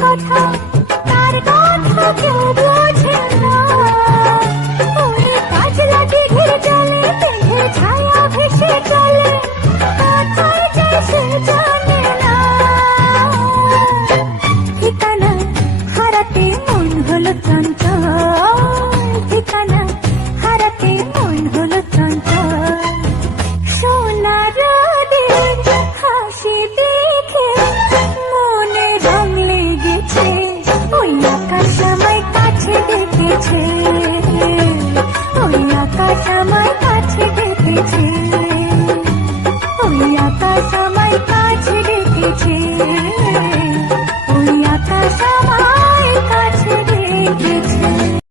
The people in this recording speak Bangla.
কথা তার কথা কেউ ডেকেছে ওই আকাশ আমায় কাছে ডেকেছে